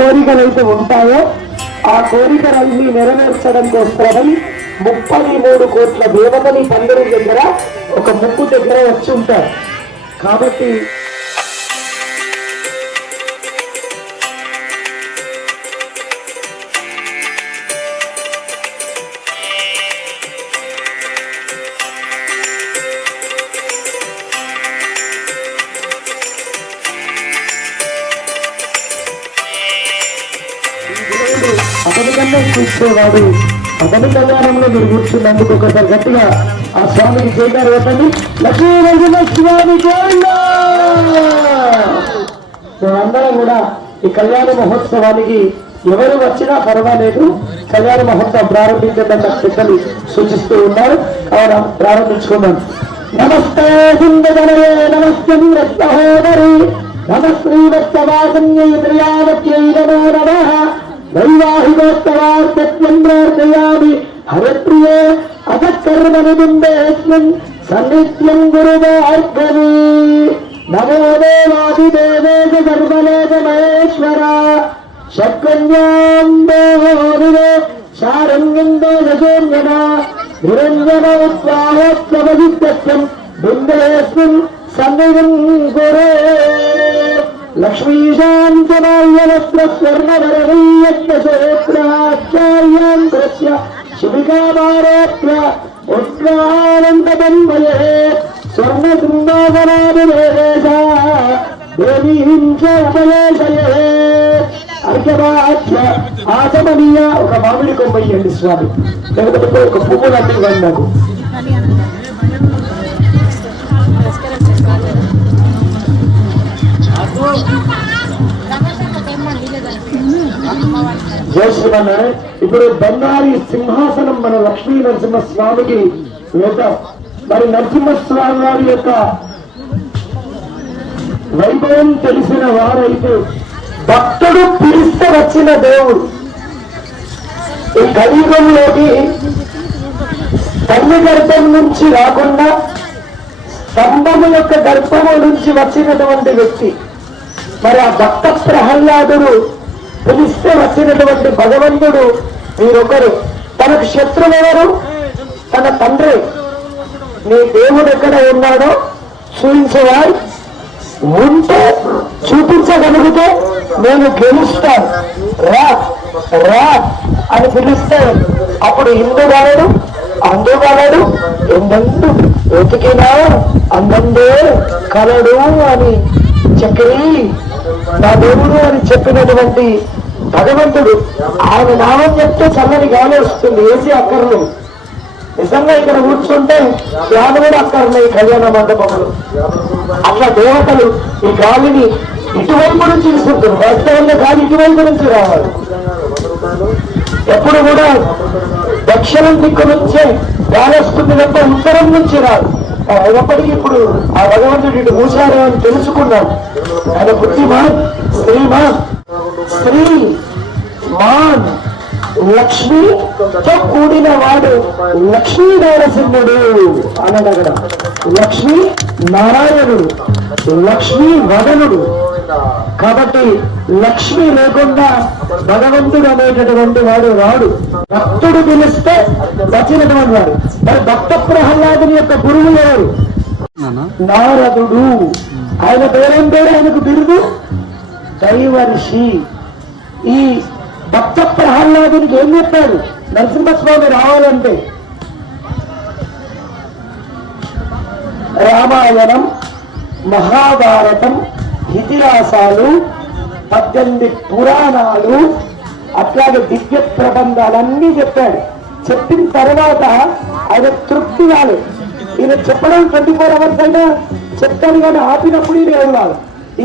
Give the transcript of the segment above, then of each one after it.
కోరికలు అయితే ఉంటాయో ఆ కోరికలన్నీ నెరవేర్చడం కోసమని 33 కోట్ల దేవతని పందిరి దగ్గర ఒక ముక్కు దగ్గర వచ్చి ఉంటారు. కాబట్టి అతని కన్నా కూర్చోవాడు. అతని కళ్యాణంలో మీరు కూర్చున్నందుకు ఒకసారి గట్టిగా ఆ స్వామికి జయగారు పెట్టండి. లక్ష్మీనరసింహ స్వామి మేమందరం కూడా ఈ కళ్యాణ మహోత్సవానికి ఎవరు వచ్చినా పర్వాలేదు, కళ్యాణ మహోత్సవం ప్రారంభించడం పెద్దలు సూచిస్తూ ఉన్నారు. కావున ప్రారంభించుకున్నాం. నమస్తే హిందగణయే నమస్తే సహోదరి నమశ్రీవత్సవాసన్యై ప్రియావత్యై నమో నమః. వైవాహికోత్సవార్చయామి హరిప్రియే అసత్కర్మనిబింబేస్మిన్ సన్నిత్యం గురువార్గమి. నమో దేవాదిదేవేశ సర్వలోక మహేశ్వర షట్కన్యాంబోనివే శారంగం దోషశూన్యన నిరంజనోత్సాహోత్సవసిద్ధం బింబేస్మిన్ సన్నిధిం గురే. లక్ష్మీశాంతనాయవస్త్రస్వర్ణవరవీయక్షేత్రాచార్యాం కృత్య శిబికామారోప్య ఉత్రానందమన్వయే స్వర్ణసింహాసనాదిదేవేశ దేవీం చ ఉపవేశయే. అర్ఘ్యమాధ్య ఆచమనీయ ఒక మామిడి కొమ్మయ్యండి స్వామి, లేకపోతే ఒక పువ్వులు అన్ని ఇవ్వండి నాకు. జై శ్రీమన్నారాయణ. ఇప్పుడు బంగారి సింహాసనం మన లక్ష్మీ నరసింహ స్వామికి వేద్దాం. మరి నరసింహస్వామి వారి యొక్క వైభవం తెలిసిన వారైతే భక్తుడు పిలిస్తే వచ్చిన దేవుడు. ఈ కలియుగంలోకి తల్లి గర్భం నుంచి రాకుండా స్తంభము యొక్క గర్భము నుంచి వచ్చినటువంటి వ్యక్తి. మరి ఆ భక్త ప్రహ్లాదుడు పిలిస్తే వచ్చినటువంటి భగవంతుడు మీరొకరు. తనకు శత్రువు ఎవరు? తన తండ్రి. నీ దేవుడు ఎక్కడ ఉన్నాడో చూపించవా? ఉంటే చూపించగలిగితే నేను గెలుస్తాను, రా రా అని పిలిస్తే అప్పుడు ఇందుగలడు అందుగలడు ఎందందు వెతికినా అందందే కలడు అని చక్రి నా దేవుడు అని చెప్పినటువంటి భగవంతుడు. ఆయన నామం చెప్తే చల్లని గాలి వస్తుంది, ఏసీ అక్కర్లేదు. నిజంగా ఇక్కడ కూర్చుంటే గాలి కూడా అక్కర్లేదు ఈ కళ్యాణ మండపంలో. అట్లా దేవతలు ఈ గాలిని ఇటువైపు నుంచి తీసుకుంటారు. వాస్తవంగా గాలి ఇటువైపు నుంచి రావాలి. ఎప్పుడు కూడా దక్షిణం దిక్కు నుంచే గాలి వస్తుంది తప్ప ఉత్తరం నుంచి రాదు. అయినప్పటికీ ఇప్పుడు ఆ భగవంతుడు ఇటు మూసారు అని తెలుసుకున్నాం. ఆయన బుద్ధిమాన్ శ్రీమాన్ శ్రీ మాన్ లక్ష్మితో కూడిన వాడు లక్ష్మీ నరసింహుడు అనగడం. లక్ష్మీ నారాయణుడు, లక్ష్మీ వదనుడు. కాబట్టి లక్ష్మి లేకుండా భగవంతుడు అనేటటువంటి వాడు రాడు. భక్తుడు పిలిస్తే వచ్చినటువంటి వాడు. మరి భక్త ప్రహ్లాదుని యొక్క గురువు ఎవరు? నారదుడు. ఆయన పేరేం పేరు? ఆయనకు బిరుదు దైవర్షి. ఈ భక్త ప్రహ్లాదునికి ఏం చెప్పాడు? నరసింహస్వామి రావాలంటే రామాయణం, మహాభారతం, ఇతిహాసాలు, 18 పురాణాలు, అట్లాగే దివ్య ప్రబంధాలన్నీ చెప్పాడు. చెప్పిన తర్వాత ఆయన తృప్తి కాలేదు. ఈయన చెప్పడం 24 అవర్స్ అయినా చెప్తాను కానీ ఆపినప్పుడు ఈయన ఏడవాలి,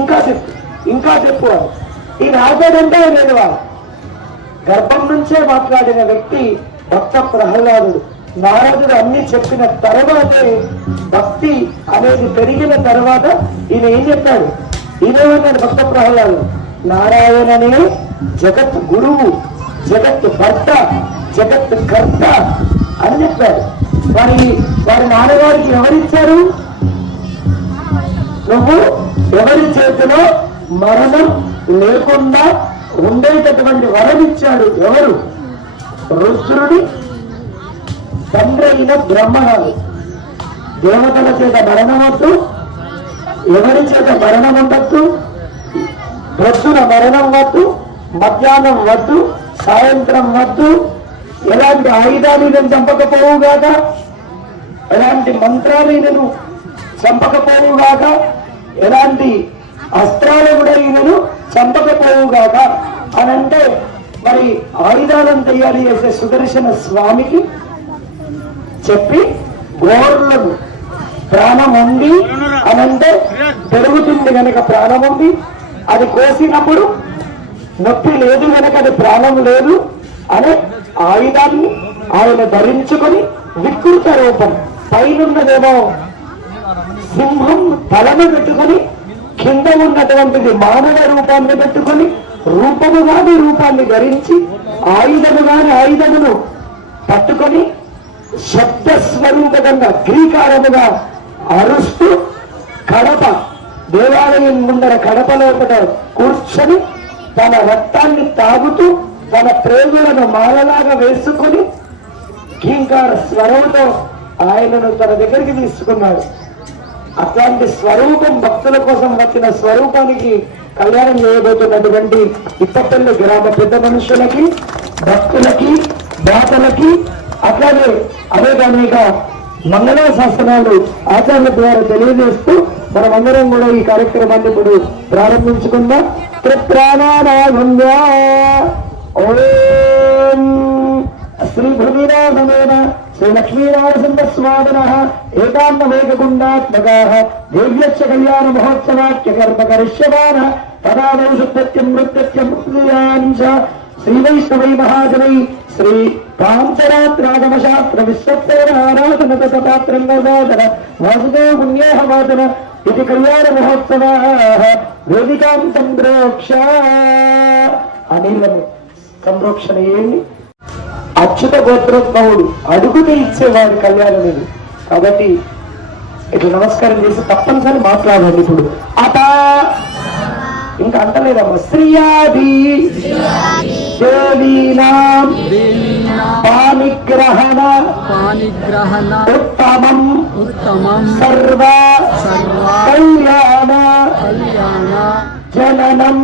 ఇంకా చెప్పు ఇంకా చెప్పువారు. ఈయన ఆపాడంటే ఆయన ఏడవాలి. గర్భం నుంచే మాట్లాడిన వ్యక్తి భక్త ప్రహ్లాదుడు. నారదుడు అన్ని చెప్పిన తర్వాతే భక్తి అనేది పెరిగిన తర్వాత ఈయన ఏం చెప్పాడు? ఈయనేమన్నాడు భక్త ప్రహ్లాదుడు? నారాయణనే జగత్ గురువు, జగత్ భర్త, జగత్ కర్త అని చెప్పాడు. వారి నాన్నగారికి ఎవరిచ్చారు? నువ్వు ఎవరి చేతిలో మరణం లేకుండా ఉండేటటువంటి వరం ఇచ్చాడు. ఎవరు? రుద్రుడి తండ్రి అయిన బ్రహ్మగారు. దేవతల చేత మరణం వద్దు, ఎవరి చేత మరణం ఉండద్దు, ప్రొద్దున మరణం వద్దు, మధ్యాహ్నం వద్దు, సాయంత్రం వద్దు, ఎలాంటి ఆయుధాలు నేను చంపకపోవుగాక, ఎలాంటి మంత్రాలు నేను చంపకపోవుగాక, ఎలాంటి అస్త్రాలు కూడా ఈయనను చంపకపోవుగాక అని అంటే, మరి ఆయుధాలను తయారు చేసే సుదర్శన స్వామికి చెప్పి గోర్లను ప్రాణం ఉంది అని అంటే పెరుగుతుంది కనుక ప్రాణం ఉంది, అది కోసినప్పుడు నొప్పి లేదు కనుక అది ప్రాణం లేదు అనే ఆయుధాన్ని ఆయన ధరించుకొని వికృత రూపం, పైనున్నదేమో సింహం తలను పెట్టుకొని కింద ఉన్నటువంటిది మానవ రూపాన్ని పెట్టుకొని రూపము కాని రూపాన్ని ధరించి ఆయుధము కాని ఆయుధమును పట్టుకొని శబ్ద స్వరూపంగా గ్రీకారముగా అరుస్తూ కడప దేవాలయం ముందర కడప లోపల కూర్చొని తన రక్తాన్ని తాగుతూ తన ప్రేగులను మాలలాగా వేసుకొని గీంకార స్వరంతో ఆయనను తన దగ్గరికి తీసుకున్నాడు. అట్లాంటి స్వరూపం భక్తుల కోసం వచ్చిన స్వరూపానికి కళ్యాణం చేయబోతున్నటువంటి ఇప్పపల్లి గ్రామ పెద్ద మనుషులకి, భక్తులకి, దాతలకి, అట్లాగే అనేక మంగళ శాస్త్రాలు ఆచార్యుల ద్వారా తెలియజేస్తూ మనమందరం కూడా ఈ కార్యక్రమాన్ని ఇప్పుడు ప్రారంభించుకుందాం. త్రిప్రాణానాగుంద్యా ఓం శ్రీ భూమినాథమేన శ్రీ లక్ష్మీనారసింహస్వామిన ఏకాంతమేకగుండాత్మక దేవ్యచ్చ కళ్యాణ మహోత్సవాఖ్య కర్మ కరిష్యమాన తదాదౌ శుద్ధత్యం మృత్యత్యం మృత్యాన్స్ శ్రీ వైష్ణవై మహాజనై శ్రీ కాంచరాత్రాగమశాస్త్ర విశ్వత్సరారాధన తపాత్రంగవాదన వాసుదేవ పుణ్యాహవాదన ఇది కళ్యాణ మహోత్సవా వేదికాం సంప్రోక్ష. అనిలము సంప్రోక్షణ ఏంటి? అచ్యుత గోత్రోద్భవుడు అడుగుతే ఇచ్చేవాడు కళ్యాణుడు. కాబట్టి ఇట్లా నమస్కారం చేసి తప్పనిసరి మాట్లాడండి. ఇప్పుడు అత ఇంకా అంటలేదమ్మా. శ్రీయాది దేవీనాం పానిగ్రహణ ఉత్తమం సర్వ కళ్యాణ జననం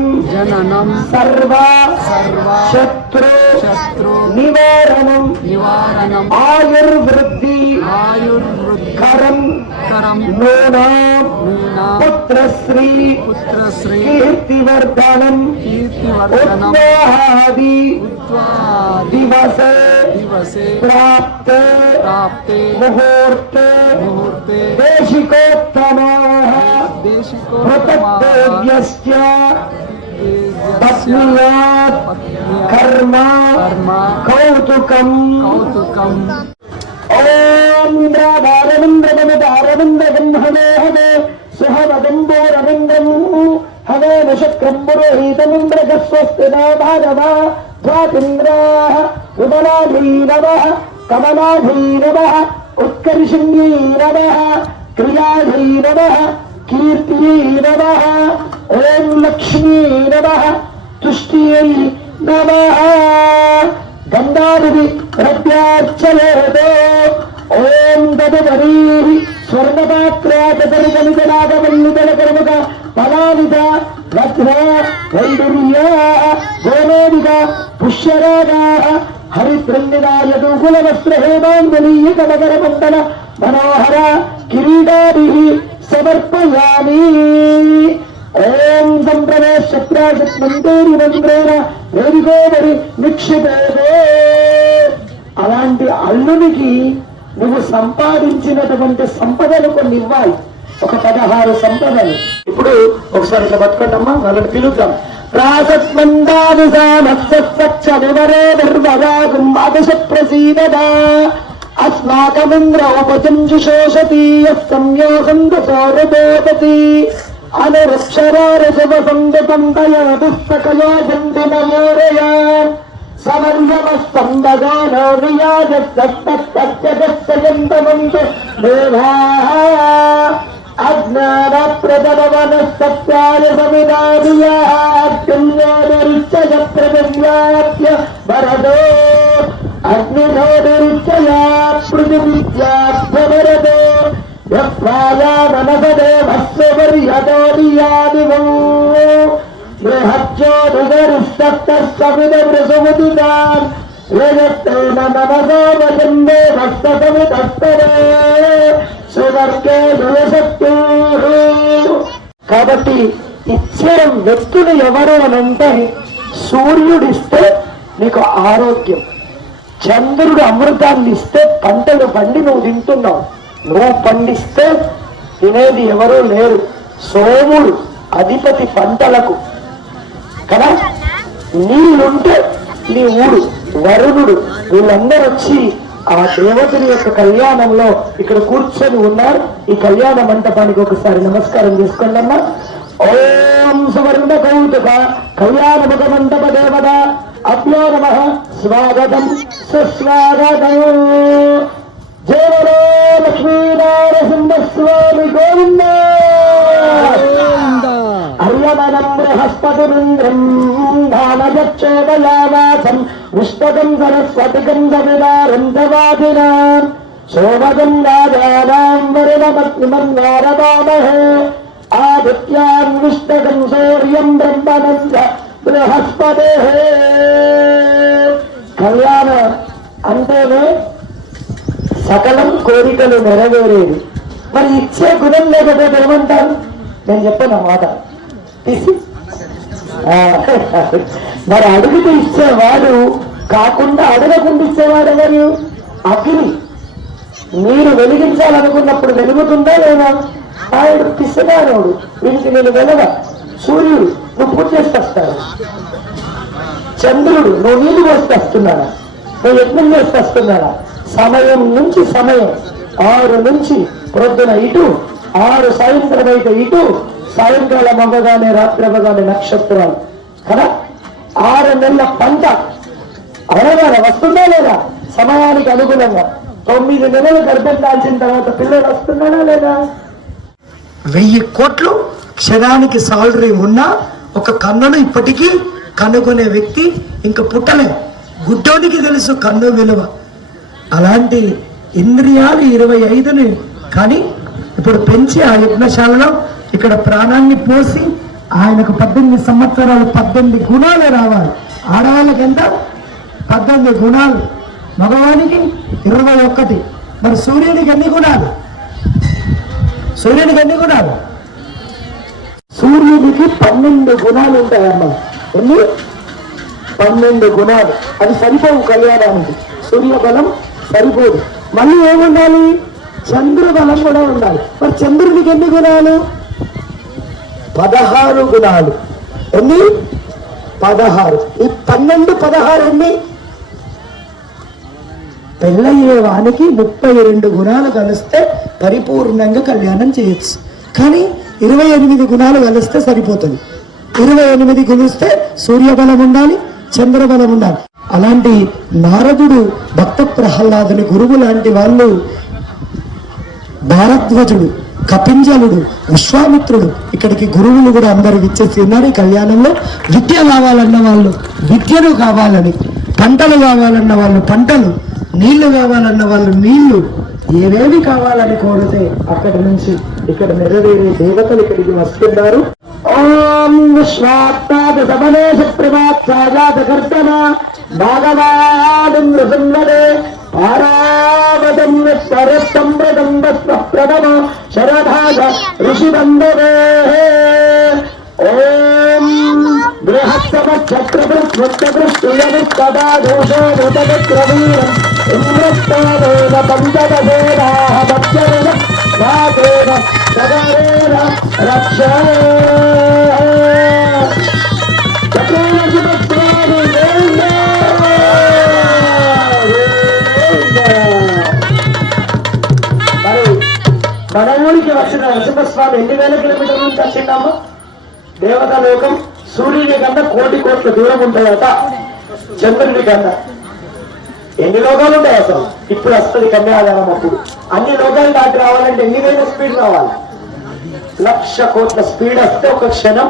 సర్వ శత్రు నివారణం ఆయుర్వృద్ధి కరం నూనాం పుత్రశ్రీ కీర్తివర్ధనం ఉత్సాహాది దివసే ప్రాప్తే ముహూర్తే దేశికోత్తమాః ప్రతద్దేవ్యశ్చ పత్న్యాత్ కర్మ కౌతుకం. ఓం ఇంద్రాధారమింద్రదమిదారవింద్రగం హవే హవే సుహవదంబోరవిందం హవే నశక్రం పురోహితమింద్రగస్వస్తినా భారవ ద్వాతింద్రాః ఉదలాధీరవః కమలాధీరవః ఉత్కర్షణీరవః క్రియాధీరవః కీర్తిరవః ఓం లక్ష్మీరవః తుష్ట్యై నమః. గంధాది రవ్యార్చలేదో ఓం తదుపరి స్వర్ణపాత్రాగలిగలాగవల్లిదలకరముగ ఫలానిద వజ్ర వైడూర్య గోమేదిక పుష్యరాగా హరిద్రంగిదాయదుకుల వస్త్ర హేమాంజలీయ కనకర మండల మనోహర కిరీటాది సమర్పయామి. ఓం సంప్రవేశత్రాసత్మంతేరి మంత్రేణ వేదికోపరి నిక్షిపేదో. అలాంటి అల్లునికి నువ్వు సంపాదించినటువంటి సంపదలు కొన్ని ఇవ్వాలి. ఒక 16 సంపదలు. ఇప్పుడు ఒకసారి ఇట్లా బతుకండమ్మా, వాళ్ళని పిలుద్దాం. రాసత్మందాది సామత్సచ్చనివరే నిర్వరాగం అదశ ప్రసీదదా అస్మాకమింద్ర ఉపజంజుషోషతి సంయోగందసోరదోపతి అనురక్షరారశవసంగతం దయాదుస్తకయోజంతి నమోరయా సమర్యమస్తందగానో వియాజస్తత్తంతమంతు దేవా అజ్ఞాన ప్రజవనస్తత్యాయ సమిదాదియాత్య ప్రజవ్యాప్య వరదో అగ్నిధోరిచ్చయా పృథివ్యాప్యవరదో యత్వాయామనసదేవస్వర్యదోరియాదివో బృహజ్యోతిగరిస్తమిదమృసుముదితాన్ యజత్తేన మనసో వజందే హస్తసమితస్తరే సువర్గే నివసత్యో. కాబట్టి ఇచ్చే వ్యక్తులు ఎవరు అనంటే సూర్యుడిస్తే నీకు ఆరోగ్యం, చంద్రుడు అమృతాన్ని ఇస్తే పంటలు పండి నువ్వు తింటున్నావు, నువ్వు పండిస్తే తినేది ఎవరూ లేరు. సోముడు అధిపతి పంటలకు కదా, నీళ్ళుంటే నీ ఊరు, వరుణుడు, వీళ్ళందరూ వచ్చి ఆ దేవతల యొక్క కళ్యాణంలో ఇక్కడ కూర్చొని ఉన్నారు. ఈ కళ్యాణ మంటపానికి ఒకసారి నమస్కారం చేసుకోండమ్మా. ఓం సువర్ణ కౌతుక కళ్యాణ ముఖ మంటప దేవత అభ్యో నమః స్వాగతం సుస్వాగతం. జయ లక్ష్మీనారసింహస్వామి గోవింద. అర్యమనం బృహస్పతిమింద్రం ధానజచ్చోదయావాసం విష్ణుకం సరస్వతికం సవిదారంతవాదినా సోమగం రాజానాం వరుణమగ్నిమన్వారవామహే ఆదిత్యాన్ విష్ణుకం సూర్యం బ్రహ్మణస్య బృహస్పతే. కళ్యాణ అంటేనే సకలం కోరికలు నెరవేరేది. మరి ఇచ్చే గుణం లేకపోతే ఏమంటారు? నేను చెప్పాను ఆ మాట తీసి. మరి అడుగుతూ ఇచ్చేవాడు కాకుండా అడగకుండా ఇచ్చేవాడు ఎవరు? అగ్ని. మీరు వెలిగించాలనుకున్నప్పుడు వెలుగుతుందా లేదా? ఆయన పిసగానోడు, వీరికి నేను వెలగా. సూర్యుడు నువ్వు పూజ చేసి వస్తాడు, చంద్రుడు నువ్వు నీళ్లు పోసి వస్తున్నాడా, నువ్వు యజ్ఞం చేసి వస్తున్నాడా. సమయం నుంచి సమయం 6 నుంచి ప్రొద్దున ఇటు, 6 సాయంత్రం అయితే ఇటు, సాయంకాలం అవ్వగానే రాత్రి అవ్వగానే నక్షత్రాలు కదా. 6 నెలల పంట అనగానే వస్తుందా లేదా? సమయానికి అనుగుణంగా 9 నెలలు గర్భం దాల్చిన తర్వాత పిల్లలు వస్తున్నాడా లేదా? 1000 కోట్లు క్షణానికి సాలరీ ఉన్నా ఒక కన్నును ఇప్పటికీ కనుగొనే వ్యక్తి ఇంకా పుట్టలే. గుడ్డోనికి తెలుసు కన్ను విలువ. అలాంటి ఇంద్రియాలు 25ని కానీ ఇప్పుడు పెంచి ఆ యజ్ఞశాలలో ఇక్కడ ప్రాణాన్ని పోసి ఆయనకు 18 సంవత్సరాలు 18 గుణాలు రావాలి. ఆడవాళ్ళకి ఎంత? 18 గుణాలు, మగవానికి 21. మరి సూర్యునికి ఎన్ని గుణాలు? సూర్యునికి ఎన్ని గుణాలు? సూర్యుడికి 12 గుణాలు ఉంటాయమ్మా. ఎన్ని? 12 గుణాలు. అది సరిపోవు కళ్యాణానికి. సూర్య బలం సరిపోదు. మళ్ళీ ఏముండాలి? చంద్ర బలం కూడా ఉండాలి. మరి చంద్రుడికి ఎన్ని గుణాలు? 16 గుణాలు. ఎన్ని? 16. ఈ 12, 16 ఎన్ని? పెళ్ళయ్యే వానికి 32 గుణాలు కలిస్తే పరిపూర్ణంగా కళ్యాణం చేయొచ్చు. కానీ 28 గుణాలు కలిస్తే సరిపోతుంది. 28 గుణిస్తే సూర్యబలం ఉండాలి, చంద్రబలం ఉండాలి. అలాంటి నారదుడు, భక్త ప్రహ్లాదుని గురువు లాంటి వాళ్ళు, భారద్వాజుడు, కపింజలుడు, విశ్వామిత్రుడు, ఇక్కడికి గురువులు కూడా అందరూ విచ్చేసి ఉన్నారు. ఈ కళ్యాణంలో విద్య కావాలన్న వాళ్ళు విద్యను కావాలని, పంటలు కావాలన్న వాళ్ళు పంటలు, నీళ్లు కావాలన్న వాళ్ళు నీళ్లు, ఏవేవి కావాలని కోరితే అక్కడి నుంచి ఇక్కడ నెరవేరే దేవతలు ఇక్కడికి వస్తున్నారు. ఓం విశ్వాత్మాద సమనేశ ప్రభాత్సాజాత కర్తన భాగవాదం నృసింహదే పారావతం సరస్సంప్రదం ప్రథమ శరభాగ ఋషిబంధవే. ఓం బృహత్తమక్షత్రవృత్తుయవిస్తదాఘోషోదగ్రవీరం ఇంద్రస్థానేన పంచదశేనాహమత్యరేణ నాదేన సదరేణ రక్ష. మన ఊరికి వచ్చిన నరసింహస్వామి ఎన్ని వేల కిలోమీటర్ల నుంచి వచ్చిందమ్మా? దేవతా లోకం సూర్యుని కన్నా 1,000 కోట్ల దూరం ఉంటాయట. చంద్రుడి కన్నా ఎన్ని లోకాలు ఉంటాయి అసలు? ఇప్పుడు వస్తుంది కన్యాదానం. అప్పుడు అన్ని లోకాలు దాటి రావాలంటే ఎన్ని వేల స్పీడ్ రావాలి? 1,00,000 కోట్ల స్పీడ్ వస్తే ఒక క్షణం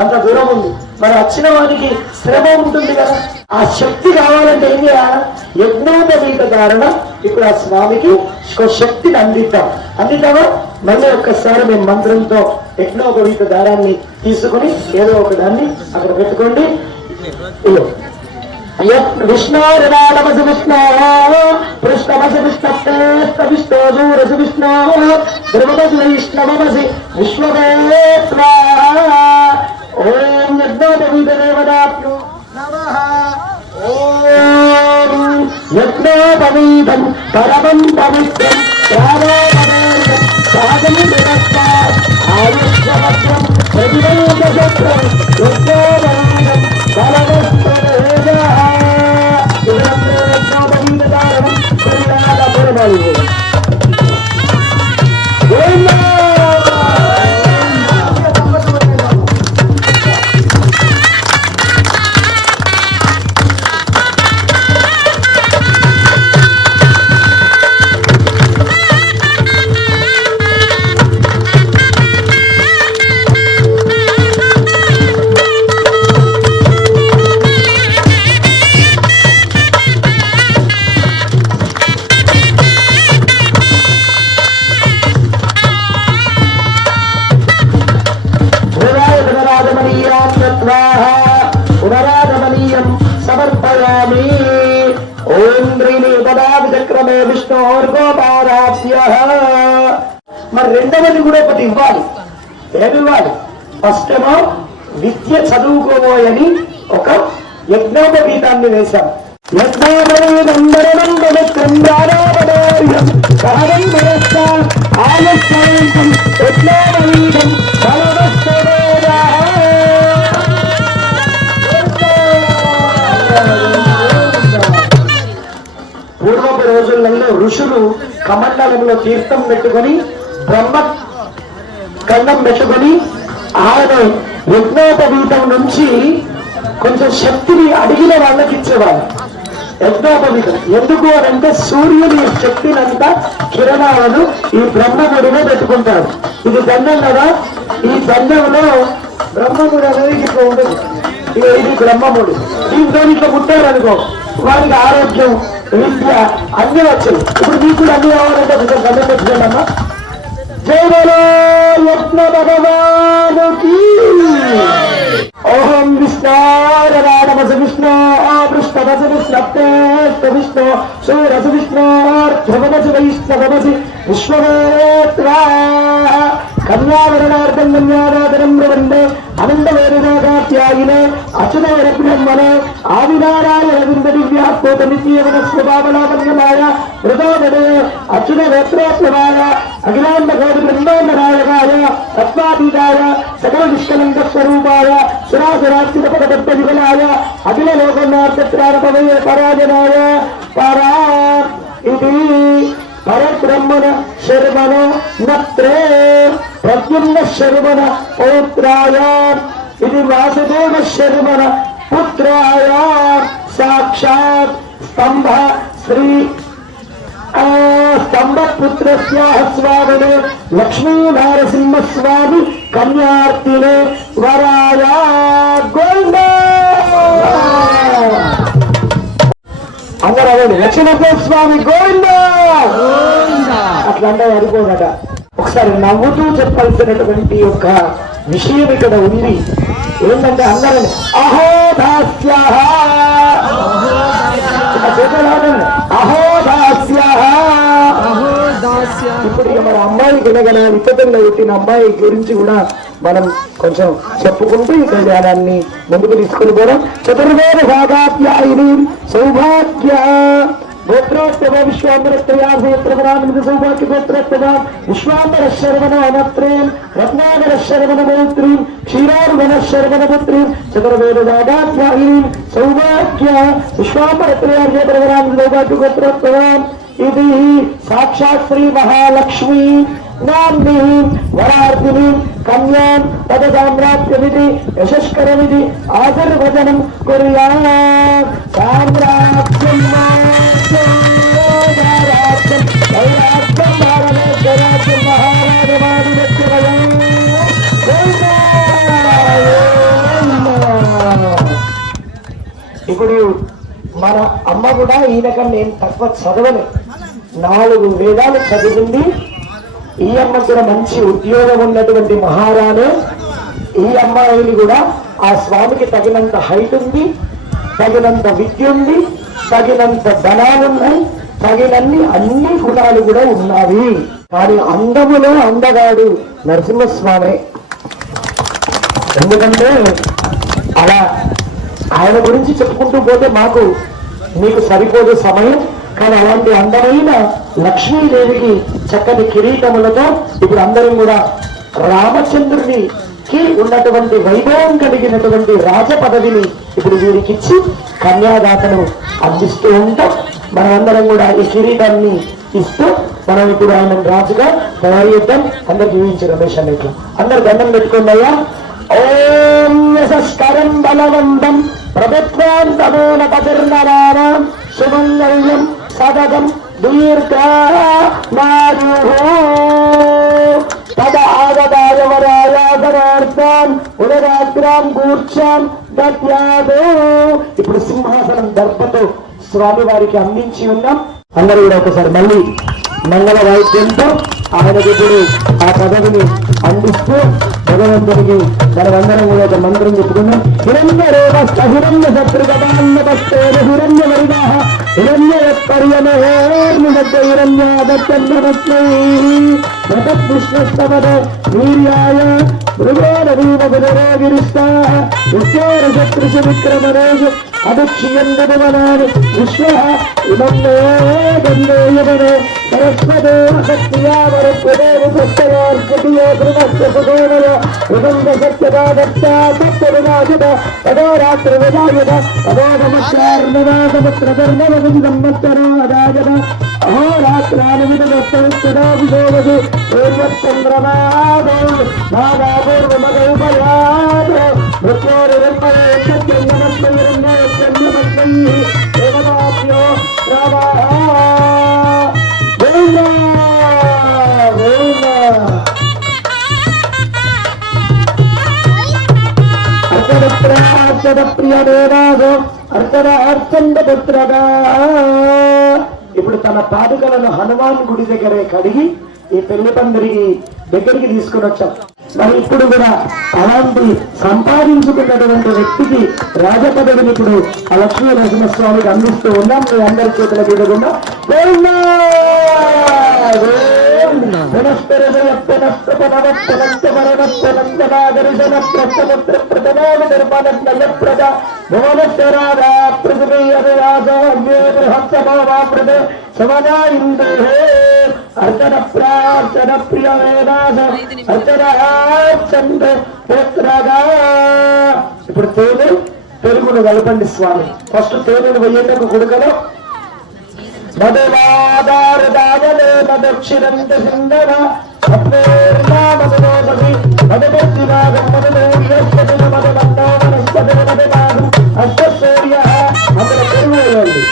అంత దూరం ఉంది. మరి వచ్చిన వారికి శ్రమ ఉంటుంది కదా, ఆ శక్తి కావాలంటే ఏం చేయాలి? యజ్ఞోపవీత కారణ. ఇప్పుడు ఆ స్వామికి శక్తిని అందిద్దామా? మళ్ళీ ఒక్కసారి మేము మంత్రంతో యజ్ఞోపవీత దారాన్ని తీసుకుని ఏదో ఒక దాన్ని అక్కడ పెట్టుకోండి. విష్ణోరనామసి విష్ణో పృష్ఠమసి విష్ణో దూరసి విష్ణో ధ్రువమసి వైష్ణవమసి విశ్వవేత్వా. ఓం యజ్ఞోపవీత దేవతాభ్యో నమః. ఓం యజ్ఞోపవీతం పరమం పవిత్రం ప్రాణోపవేయం సాగం విరక్త ఆయుష్యవత్రం ప్రతివేదశత్రం యజ్ఞోపవీతం బలవస్తేజ. యజ్ఞోపవీత కారణం పురుషాలు పునరాగమనీయం సమర్పయామి. ఓం శ్రీని పదావిచక్రమే విష్ణోర్గోపారాభ్యః. మరి రెండవది కూడా ఒకటి ఇవ్వాలి. ఏమి ఇవ్వాలి? ఫస్ట్ ఏమో విద్య చదువుకోబోయని ఒక యజ్ఞోపవీతాన్ని వేశాం. పూర్వపు రోజులలో ఋషులు కమండలంలో తీర్థం పెట్టుకొని బ్రహ్మ కన్నం పెట్టుకొని ఆయన యజ్ఞోపవీతం నుంచి కొంచెం శక్తిని అడిగిన వాళ్ళకి ఇచ్చేవాళ్ళు. యజ్ఞోపవీతం ఎందుకు అనంటే సూర్యుని శక్తినంతా కిరణాలను ఈ బ్రహ్మముడిలో పెట్టుకుంటారు. ఇది దండం కదా, ఈ దండంలో బ్రహ్మముడు అనేది ఇట్లా ఉండదు. ఇది బ్రహ్మముడు. దీంతో ఇట్లా పుట్టారనుకో వారికి ఆరోగ్యం విద్య అన్ని వచ్చాయి. ఇప్పుడు మీకు కూడా అన్ని కావాలంటే కొంచెం దండం పెట్టుకోండమ్మా. జై బలో యజ్ఞ భగవానుకి. ఓం విష్ణోరనామసి విష్ణో పృష్ఠమసి విష్ణప్తేష్ట విష్ణో శూరసి విష్ణోర్ధ్రువమసి వైష్ణవమసి విశ్వవేత్వా. కన్యావరణార్థం కన్యాదాతరం ప్రబంధే అనంతవేదాధ్యాయినే అచ్యుతవర బ్రహ్మణే ఆదినారాయణ వింద దివ్యాత్మోత నిత్యవనస్వభావనాపన్యమాయ వృతోదడే అచ్యుత వేత్రోత్సవాయ అఖిలాండ కోటి బ్రహ్మాండ నాయకాయ తత్వాతీతాయ సకల నిష్కలంక స్వరూపాయ సురాసురాత్మిక పదపద్మయుగలాయ అఖిల లోకనార్థత్రారపవయ పరాజనాయ పరా. ఇది పరబ్రహ్మణ శర్మణ నత్రే ప్రద్యుమ్న శర్మణ పౌత్రాయ. ఇది వాసుదేవ శర్మణ పుత్రాయ. సాక్షాత్ స్తంభ శ్రీ స్తంభపుత్రస్య స్వామినే లక్ష్మీ నారసింహస్వామి కన్యార్తినే వరాయ. గోవింద అందరూ అవ్వండి. లక్ష్మీనరసింహస్వామి గోవింద. అట్లా అంటే అనుకోనట. ఒకసారి నవ్వుతూ చెప్పాల్సినటువంటి ఒక విషయం ఇక్కడ ఉంది. ఏంటంటే అందరూ అహోదాస్య అహోదాస్య. ఇప్పుడు ఇక మన అమ్మాయి వినగల విపత్తుల్లో పుట్టిన అమ్మాయి గురించి కూడా మనం కొంచెం చెప్పుకుంటూ ఈ కళ్యాణాన్ని ముందుకు తీసుకుని పోవడం. చతుర్వేద భాగాప్యాయిని సౌభాగ్య గోత్రోత్తమ విశ్వాంబరత్రయాభూత్రమరామిత సౌభాగ్య గోత్రోత్తమ విశ్వాంబర శర్మణ అనత్రేం రత్నాకర శర్మణ మౌత్రీం క్షీరార్వణ శర్మణ పుత్రీం చతుర్వేద భాగాప్యాయిని సౌభాగ్య విశ్వాంబరత్రయాభూత్రమరామిత సౌభాగ్య గోత్రోత్తమ. ఇది సాక్షాత్ శ్రీ మహాలక్ష్మి నామ్ని వరార్ధిని కన్యాం పద సామ్రాజ్యమిది యశస్కరమిది ఆశీర్వచనం కుర్యాత్. సామ్రాజ్యం రాజ్యం భారతేశ్వరాజ్యం మహారాజవాది ఇప్పుడు మన అమ్మ కూడా ఈయనకన్నా నేను తక్కువ చదవను, 4 వేదాలు చదివింది. ఈ అమ్మ కూడా మంచి ఉద్యోగం ఉన్నటువంటి మహారాణి. ఈ అమ్మాయిని కూడా ఆ స్వామికి తగినంత హైట్ ఉంది, తగినంత విద్య ఉంది, తగినంత ధనాలున్నాయి, తగినన్ని అన్ని గుణాలు కూడా ఉన్నాయి. కానీ అందములో అందగాడు నరసింహస్వామి. ఎందుకంటే అలా ఆయన గురించి చెప్పుకుంటూ పోతే మీకు సరిపోదు సమయం. కానీ అలాంటి అందమైన లక్ష్మీదేవికి చక్కని కిరీటములతో ఇప్పుడు అందరం కూడా రామచంద్రునికి ఉన్నటువంటి వైభవం కలిగినటువంటి రాజ పదవిని ఇప్పుడు వీరికిచ్చి కన్యాదాతను అందిస్తూ ఉంటాం. మనమందరం కూడా ఈ కిరీటాన్ని ఇస్తూ మనం ఇప్పుడు ఆయన రాజుగా తయారు చేద్దాం. అందరికి జీవించి రమేష్ అన్నట్లు అందరు దండం పెట్టుకున్నాయా. ఓం యశస్కరం బలవంతం ప్రభుత్వం తమోన పతిర్నరాం సుమంగళ్యం సదగం దీర్ఘాయు పద ఆగదాయ వరాయాగరార్థం ఉదరాత్రాం కూర్చాం దత్యాదో. ఇప్పుడు సింహాసనం దర్భతో స్వామి వారికి అందించి ఉన్నాం. అందరూ కూడా ఒకసారి మళ్ళీ మంగళ వాయిద్యంతో ఆయనకి ఇప్పుడు ఆ పదవిని అందిస్తూ భగవంతునికి మనమందరం కూడా ఒక మంత్రం చెప్పుకున్నాం. హిరణ్యరేవస్థ హిరణ్య శత్రుగతాన్నపస్తే హిరణ్య వరిగా హిరణ్యపర్యమేర్ముదత్త హిరణ్యాదత్తంద్రరత్నైః వీర్యాయ మృగోరవీమగుణరోగిరిష్ట విశ్వేర శత్రుషు విక్రమణేషు అభిక్షియందుమనాని విశ్వ ఇమం మే గంధేయమనే సరస్వతే సత్యావరత్వదేవ సత్యవార్కటియో ధ్రువస్య సుగోనయ రుగంధ సత్యపాదత్తా సత్యవినాశిత తదో రాత్రి విజాయుధ తదో నమస్కారనవాసముత్రధర్మవగుందమ్మత్తరోదాయత అహోరాత్రానిమిదమస్తవిస్తదాభిషోవసు సూర్యచంద్రమాదో నాగాపూర్వమగౌపయాదో మృత్యోరిర్మయే సత్యంగమస్మైర్మయత్యంగమస్మై దేవతాభ్యో రావాహ గోవింద గోవింద. అర్చన ప్రియ దేవాసో అర్చన అర్చండ పుత్రగా. ఇప్పుడు తన పాదుకలను హనుమాన్ గుడి దగ్గరే కడిగి ఈ పెళ్లి పందిరికి దగ్గరికి తీసుకుని వచ్చాం. మరి ఇప్పుడు కూడా అలాంటి సంపాదించుకున్నటువంటి వ్యక్తికి రాజపదవిని ఇప్పుడు ఆ లక్ష్మీ నరసింహస్వామికి అందిస్తూ ఉన్నాం. మీ అందరి చేతుల మీద కూడా అర్చన ప్రార్చన ప్రియ వేదాస అర్చన చంద్ర పుత్రగా. ఇప్పుడు తేనె పెరుగును కలపండి స్వామి. ఫస్ట్ తేనెను వెయ్యేటకు గుడుకలో మధువాదారుదాయలే మదక్షిరంత సింధవ అప్నేర్నామదోపసి మధుభక్తివాగం మధుమూల్యస్పతిన మధుమందో వనస్పతిన మధుమాగం అష్టసూర్యః. అందులో పెరుగు వేయండి.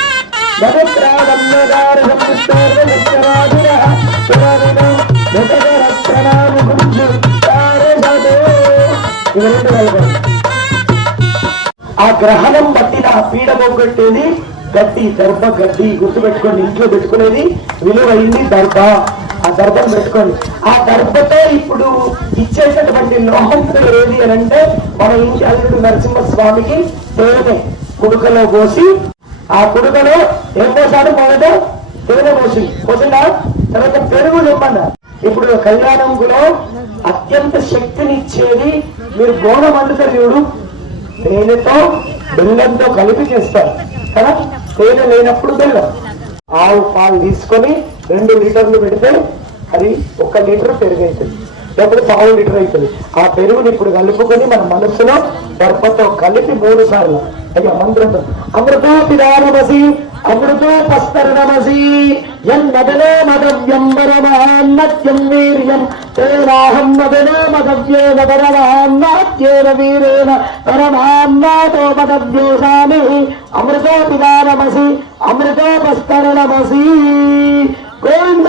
మధుప్రాగమ్యగార సంపుష్టోర్వముచ్చరాధురః సురవినం మృతగరక్షణామి గుంజు తారసదో. ఇవి రెండు కలపండి. ఆ గ్రహణం పట్టిన పీడ పోగొట్టేది గడ్డి, దర్భ గడ్డి గుర్తుపెట్టుకోండి. ఇంట్లో పెట్టుకునేది విలువైంది దర్భ. ఆ దర్భను పెట్టుకోండి. ఆ దర్భతో ఇప్పుడు ఇచ్చేటటువంటి లోహం ఏది అని అంటే మన ఇంటి అల్లుడు నరసింహస్వామికి తేనె కుడుకలో పోసి, ఆ కుడుకలో ఏం పోసాడు? మొదట తేనె పోసిందా, తర్వాత పెరుగు నిమ్మన్నా. ఇప్పుడు కళ్యాణంలో అత్యంత శక్తినిచ్చేది మీరు బోనం వండుతారు చూడు, తేనెతో బెల్లంతో కలిపి చేస్తారు కదా. తేనె లేనప్పుడు బెల్లం. ఆవు పాలు తీసుకొని 2 లీటర్లు పెడితే అది 1 లీటర్ పెరుగు అవుతుంది, లేకపోతే 1/2 లీటర్ అవుతుంది. ఆ పెరుగుని ఇప్పుడు కలుపుకొని మన మనసులో దర్భతో కలిపి 3 సార్లు అయ్యా మంత్రంతో అమృతో పిదానమసి అమృతో పస్తరణమసి యన్మదలో మదవ్యం వరమహాన్నత్యం వీర్యం తేనాహం మదలో మదవ్యేన వరమహాన్నాత్యేన వీరేణ పరమాన్నాతో మదవ్యోసామి అమృతో పిదానమసి అమృతో పస్తరణమసి. గోవింద.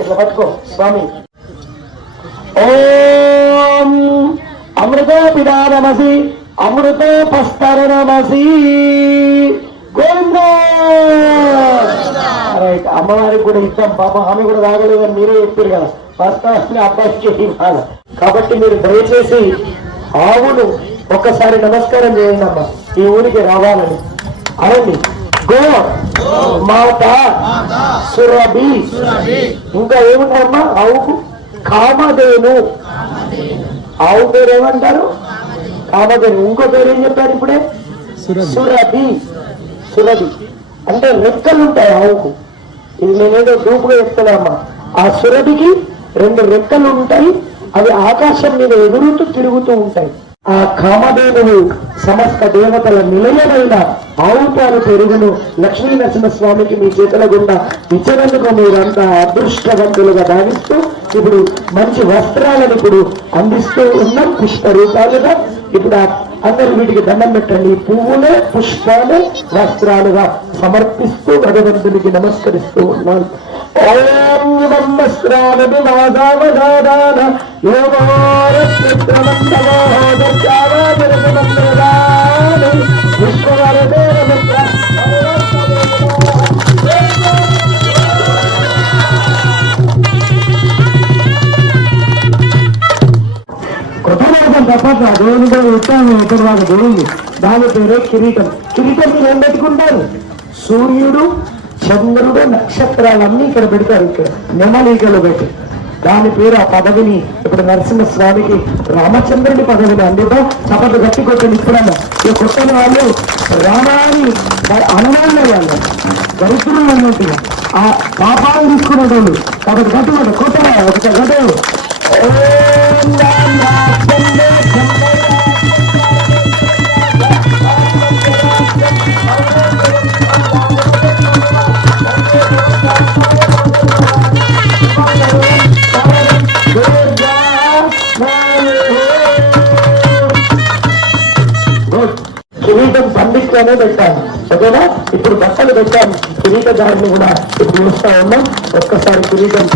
ఇట్లా పట్టుకో స్వామి. ఓం అమృతో పిదానమసి అమృతోపస్తరణమసి గోవింద. రైట్, అమ్మవారికి కూడా ఇద్దాం. పాప ఆమె కూడా తాగలేదని మీరే చెప్పారు కదా, పస్తాన్ని అబ్బాయికి ఇవ్వాలి. కాబట్టి మీరు దయచేసి ఆవును ఒక్కసారి నమస్కారం చేయండి అమ్మా, ఈ ఊరికి రావాలని. అవునండి, గో మాత సురభి. ఇంకా ఏముంటారమ్మా ఆవుకు? కామధేను. ఆవు పేరు ఏమంటారు? కామధేను. ఇంకో పేరు ఏం చెప్పారు ఇప్పుడే? సురభి. సురభి అంటే రెక్కలు ఉంటాయి ఆవుకు. ఇది నేనేదో డూపుగా చెప్తానమ్మా. ఆ సురభికి 2 రెక్కలు ఉంటాయి, అవి ఆకాశం మీద ఎగురుతూ తిరుగుతూ ఉంటాయి. ఆ కామధేనువు సమస్త దేవతల నిలయమైన ఆవు పాలు పెరుగును లక్ష్మీ నరసింహస్వామికి మీ చేతుల గుండా ఇచ్చినందుకు మీరంతా అదృష్టవంతులుగా భావిస్తూ ఇప్పుడు మంచి వస్త్రాలను ఇప్పుడు అందిస్తూ ఉన్నాం పుష్ప రూపాలుగా. ఇప్పుడు అందరూ వీటికి దండం పెట్టండి. పువ్వులే పుష్పాలే వస్త్రాలుగా సమర్పిస్తూ భగవంతునికి నమస్కరిస్తూ ఉన్నాను. ఓం బ్రహ్మస్త్రానది మాదావదాన కొత్త తప్పట్ల దేవుని కూడా ఉత్సాహం ఎక్కడి దాకా దేవుంది. దాని పేరే కిరీటం. కిరీటం మీరు ఏం పెట్టుకుంటారు? సూర్యుడు, చంద్రుడు, నక్షత్రాలన్నీ ఇక్కడ పెడతారు. ఇక్కడ నెమలీకలు పెట్టి దాని పేరు ఆ పదవిని ఇప్పుడు నరసింహస్వామికి రామచంద్రుడి పదవిని అందుతాం. చప్పట్లు గట్టి కొట్టండి. ఇప్పుడన్నా ఈ కొట్టిన వాళ్ళు రామాని అనవాళ్ళే వాళ్ళు దరిద్రులు అన్నట్టుగా ఆ పాపాలు తీసుకునేటోళ్ళు. కాబట్టి గట్టి కొట్టరా ఒక గడ్డ. కిరీటం పండిస్తూనే పెట్టాను, ఓకేనా? ఇప్పుడు బట్టలు పెట్టాను, కిరీటదారిని కూడా ఇప్పుడు చూస్తా ఉన్నాం. ఒక్కసారి కిరీటం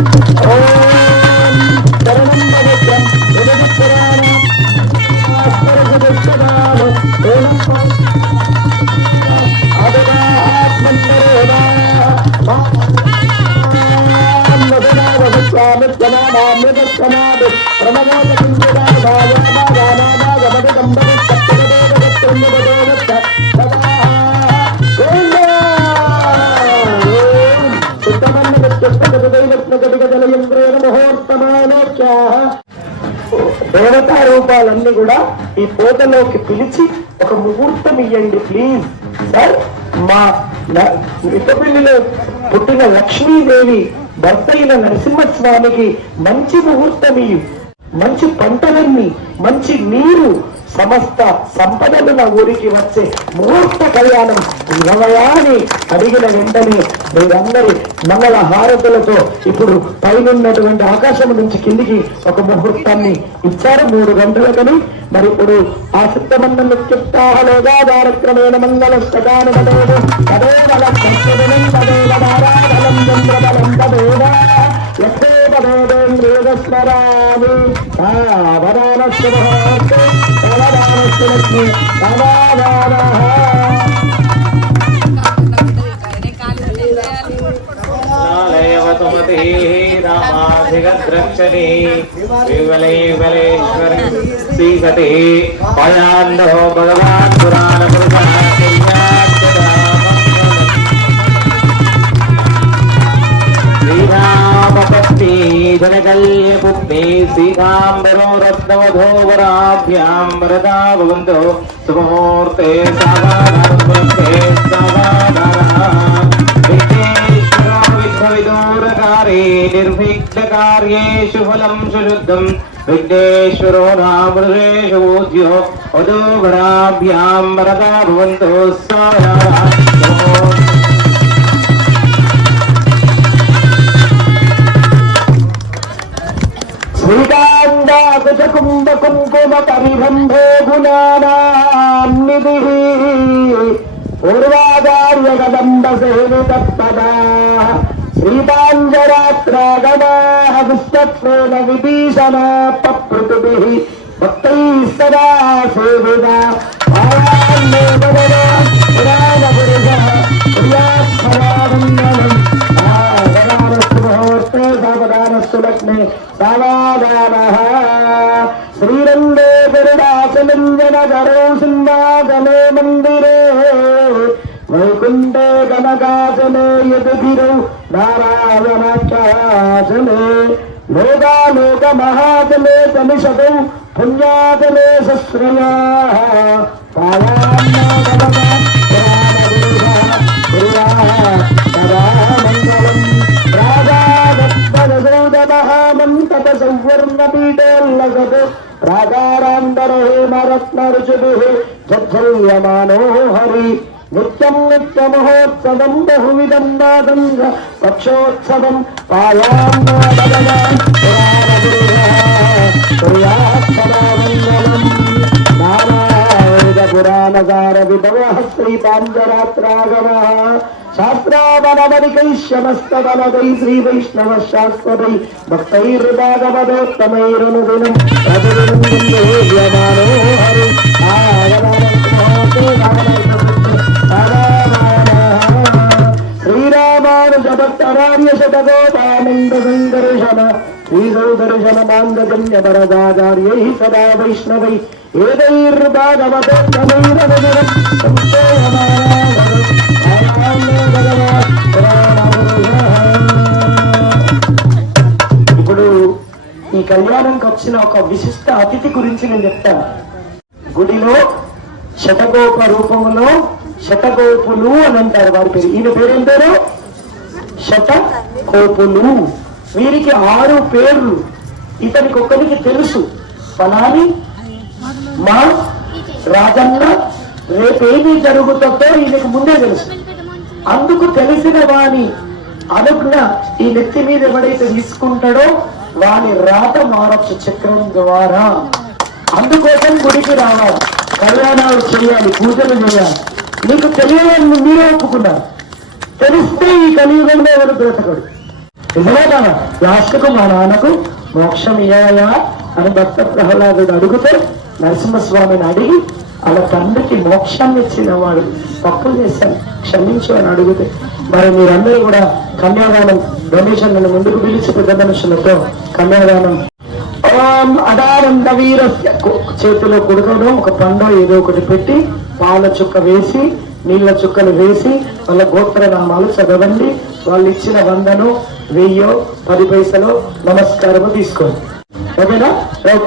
దేవతా రూపాలన్నీ కూడా ఈ పోతలోకి పిలిచి ఒక ముహూర్తం ఇవ్వండి ప్లీజ్ సార్. మా ఇప్పపిల్లిలో పుట్టిన లక్ష్మీదేవి భర్త అయిన నరసింహస్వామికి మంచి ముహూర్తం ఇయ్యి, మంచి పంటలన్నీ, మంచి నీరు, సమస్త సంపదలు నా ఊరికి వచ్చే ముహూర్త కళ్యాణం ఇవ్వయాని అడిగిన వెంటనే మీరందరి మంగళ హారతులతో ఇప్పుడు పైనున్నటువంటి ఆకాశం నుంచి కిందికి ఒక ముహూర్తాన్ని ఇచ్చారు 3 గంటలకని. మరి ఇప్పుడు ఆ సిద్ధమందం చెప్తాహలోగా కార్యక్రమేణ మంగళ స్థానమదేవ తదేవ లక్ష్మీదనం తదేవ నారాయణం చంద్రబలం తదేవ యక్షేపదేవేంద్రియస్మరామి వరానస్వభాస్తే వరానస్వలక్ష్మి సమాధానః. రామాధిగద్రక్షణి వివలేశ్వరి శ్రీసతి పయాండో భగవాన్ పురాణ శ్రీరామపత్ని జనకల్య పుత్ని సీతాంబరో రత్నవధోవరాభ్యాం వరదా భవంతో శుభముహూర్తే సావాధారముహూర్తే విఘ్నవిదూరకారే నిర్విఘ్నకార్యేషు ఫలం సుశుద్ధం విఘ్నేశ్వరో నామృషేషు పూజ్యో వధూవరాభ్యాం వరదా భవంతో స్వాహా. శ్రీకాందాకుశకుంభ కుంకుమ పరిరంభే గుణానాం నిధిః పూర్వాచార్య కదంబ సేవిత పదా శ్రీపాంజరాత్రాగమాః విస్తత్వేన విభీషణా పప్లుతుభిః భక్తై సదా సేవిదా లక్ష్మే సావాదానః శ్రీరంగే గరుడాచలంజన గరో సింహాగమే మందిరే వైకుంఠే గణగాచనే యదుగిరౌ నారాయణాఖ్యాచనే లోకాలోక మహాచలే తమిషతౌ పుణ్యాచలే సశ్రయా ప్రాగారాంతరే మరత్నరుచుభి జజ్జల్యమానో హరి నిత్యం నిత్యమహోత్సవం బహువిధం నాదంగ పక్షోత్సవం పురాణసార విభవ శ్రీ పాంచరాత్రాగమ శాస్త్రావనమరికైశ్యమస్తదలదై శ్రీ వైష్ణవ శాస్త్రదై భక్తైర్భాగవదోత్తమైరనుదినం ప్రతిదినమానో హరి శ్రీరామానుజ భక్తరార్య శతగోపానంద సంకర్షణ శ్రీసౌదర్శన మాంగజన్య వరదాచార్యై సదా వైష్ణవై ఏదైర్భాగవదోత్తమైరనుదినం ఇప్పుడు ఈ కళ్యాణంకి వచ్చిన ఒక విశిష్ట అతిథి గురించి నేను చెప్తాను. గుడిలో శతగోప రూపములో శతగోపులు అని అంటారు వారి పేరు. ఈయన పేరేం పేరు? శతగోపులు. వీరికి 6 పేర్లు ఇతనికి ఒక్కరికి తెలుసు. ఫలాని మా రాజన్న రేపేమి జరుగుతుందో ఈయనకు ముందే తెలుసు. అందుకు తెలిసిన వాని అనుజ్ఞ ఈ నెత్తి మీద ఎవడైతే తీసుకుంటాడో వాని రాత మారచ్చు చక్రం ద్వారా. అందుకోసం గుడికి రావాలి, కళ్యాణాలు చేయాలి, పూజలు చేయాలి. నీకు తెలియాలని మీరే ఒప్పుకున్నారు. తెలిస్తే ఈ కలియుగంలో ఎవరు బ్రతకడు. నిజమేనా? లాస్ట్కు మా నాన్నకు మోక్షం ఇయ్యాయా అని భక్త ప్రహ్లాదుడు అడిగితే నరసింహస్వామిని అడిగి వాళ్ళ తండ్రికి మోక్షాన్ని ఇచ్చిన వాడు తప్పులు చేశాను క్షమించు అని అడిగితే మరి మీరందరూ కూడా కన్యాదానం డొనేషన్లను ముందుకు పిలిచి పెద్ద మనుషులతో కన్యాదానం అదానంద వీరస్య చేతిలో కొడుకడం ఒక పండు ఏదో ఒకటి పెట్టి పాల చుక్క వేసి నీళ్ల చుక్కలు వేసి వాళ్ళ గోత్రనామాలు చదవండి. వాళ్ళు ఇచ్చిన 100 1000 10 పైసలు నమస్కారము తీసుకోండి. ఓకేనా?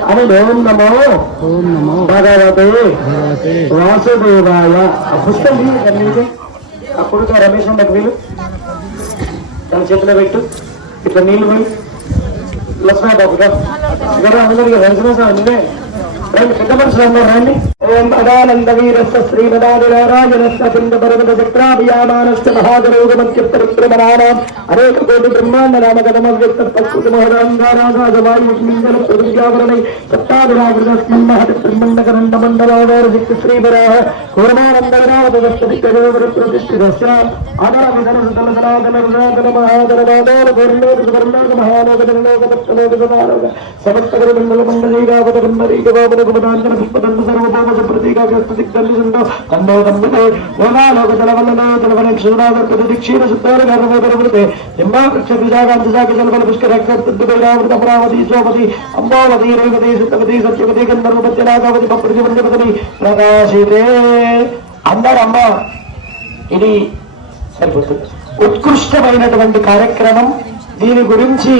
అని ఓం నమో భగవతే వాసుదేవాయ. ఆ పుస్తకం వీలు అప్పుడు రమేష్ అన్నకు వీలు తన చేతిలో పెట్టు. ఇట్లా నీళ్ళు పోయి లక్ష్మణబాబు అందరికీ నరసింహస్వామి రండి, పెద్ద మనుషులు అందరూ రండి. ఓం అదానంద వీరస్య శ్రీమదాదినారాయణస్య పిండ పర్వత చక్రాభియామానస్య మహాగరోగమత్యప్రమరాణాం అనేక కోటి బ్రహ్మాండ నామకథమ వ్యక్త ప్రకృతి మహదాంగారాజాజవాయుష్మింగల ప్రతిజ్ఞావరణై సత్తాభిరావృతస్మిన్ మహతి బ్రహ్మండకరండ మండలావారశక్తి శ్రీవరాహ కూర్మానందరావతస్థితిష్ఠితస్య ఆదర విధన సుతలసనాదన రుణాదన మహాదనవాదాన గౌరలోక సువర్ణాక మహాలోకదనలోకదత్తలోకదనాలోక సమస్త మండల మండలీరావత బ్రహ్మరీకవామన గుమదాంతర పుష్పదండ సర్వభౌమ ప్రతీకాగ్రస్త దిగ్దండ తండో దండతే లోకాలోక జలవల్లన జలవన క్షీరావర్త దిక్షీర సుత్తార గర్భోదరవృతే లింబాకృక్ష విజాగాంతజాకి జలబల పుష్కరక్షద్దుబైరావృత అమరావతి సోమతి అంబావతి రేవతి సత్యవతి సత్యవతి గంధర్వపతి నాగావతి పప్రతి వంజపతి ప్రకాశితే. అందరమ్మ ఇది సరిపోతుంది. ఉత్కృష్టమైనటువంటి కార్యక్రమం. దీని గురించి